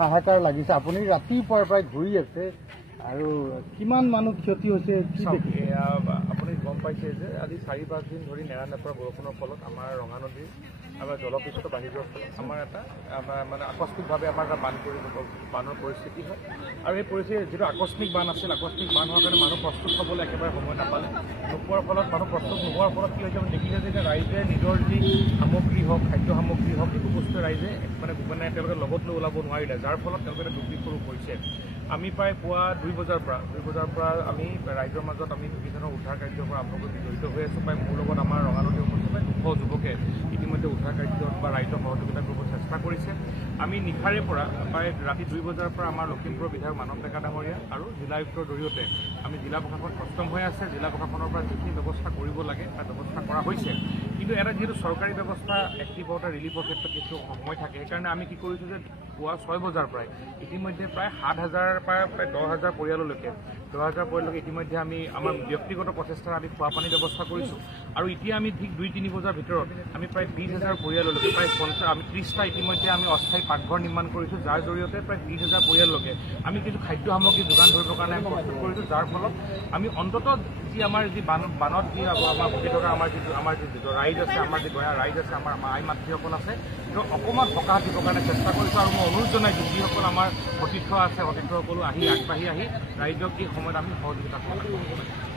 হাহাকাৰ লাগিছে আপুনি ৰাতিপুৱাৰ পৰাই ঘূৰি আছে আৰু কিমান মানুহ ক্ষতি হৈছে আপুনি গম পাইছে যে আজি 4-5 দিন ধৰি নেৰানেপেৰা বৰষুণৰ ফলত আমাৰ ৰঙা নদীৰ আমাৰ জলপৃষ্ঠ বাঢ়ি যোৱাৰ ফলত আমাৰ এটা মানে আকস্মিকভাৱে আমাৰ এটা বানৰ পৰিস্থিতি হয় আৰু এই পৰিস্থিতি যিটো আকস্মিক বান আছিল আকস্মিক বান হোৱাৰ কাৰণে মানুহ প্ৰস্তুত হ'বলৈ একেবাৰে সময় নাপালে নোপোৱাৰ ফলত মানুহ প্ৰস্তুত নোহোৱাৰ ফলত কি হৈছে আমি দেখিছে যে ৰাইজে নিজৰ যি সামগ্ৰী হওক খাদ্য সামগ্ৰী হওক যিটো বস্তু ৰাইজে মানে তেওঁলোকে লগত লৈ ওলাব নোৱাৰিলে যাৰ ফলত তেওঁলোকে এটা দুৰ্যোগ স্বৰূপ হৈছে আমি প্ৰায় পুৱা 2 বজাৰ পৰা আমি ৰাইজৰ মাজত আমি বিভিন্ন ধৰণৰ উদ্ধাৰ কাৰ্যৰ পৰা আৰম্ভ কৰি জড়িত হৈ আছোঁ প্ৰায় মোৰ লগত আমাৰ ৰঙা নদী অঞ্চলত 200 যুৱকে ইতিমধ্যে উদ্ধাৰ কাৰ্যত বা ৰাইজৰ সহযোগিতা কৰিব চেষ্টা কৰিছে আমি নিশাৰে পৰা প্ৰায় ৰাতি 2 বজাৰ পৰা আমাৰ লখিমপুৰৰ বিধায়ক মানৱ ডেকা ডাঙৰীয়া আৰু জিলা আয়ুক্তৰ জৰিয়তে আমি জিলা প্ৰশাসন সষ্টম হৈ আছে জিলা প্ৰশাসনৰ পৰা যিখিনি ব্যৱস্থা কৰিব লাগে তাৰ ব্যৱস্থা কৰা হৈছে কিন্তু এটা যিহেতু চৰকাৰী ব্যৱস্থা এক্টিভ হওঁতে ৰিলিফৰ ক্ষেত্ৰত কিছু সময় থাকে সেইকাৰণে আমি কি কৰিছোঁ যে পুৱা 6 বজাৰ পৰাই ইতিমধ্যে প্ৰায় 7,000 পৰা প্ৰায় 10,000 পৰিয়াললৈকে ইতিমধ্যে আমি আমাৰ ব্যক্তিগত প্ৰচেষ্টাৰে আমি খোৱা পানীৰ ব্যৱস্থা কৰিছোঁ আৰু এতিয়া আমি ঠিক 2-3 বজাৰ ভিতৰত আমি প্ৰায় 20,000 পৰিয়াললৈকে প্ৰায় 30টা ইতিমধ্যে আমি অস্থায়ী পাকঘৰ নিৰ্মাণ কৰিছোঁ যাৰ জৰিয়তে প্ৰায় 20,000 পৰিয়াললৈকে আমি কিছু খাদ্য সামগ্ৰী যোগান ধৰিবৰ কাৰণে আমি প্ৰস্তুত কৰিছোঁ যাৰ ফলত আমি অন্ততঃ যি আমাৰ যি বানত যি আমাৰ ভুগি থকা আমাৰ যিটো ৰাইজ আছে আমাৰ যি গঞা ৰাইজ আছে আমাৰ আই মাতৃসকল আছে তেওঁ অকণমান সকাহ দিবৰ কাৰণে চেষ্টা কৰিছোঁ আৰু মই অনুৰোধ জনাইছোঁ যিসকল আমাৰ সতীৰ্থ আছে সতীৰ্থসকলো আহি আগবাঢ়ি আহি ৰাইজক এই সময়ত আমি সহযোগিতা কৰিব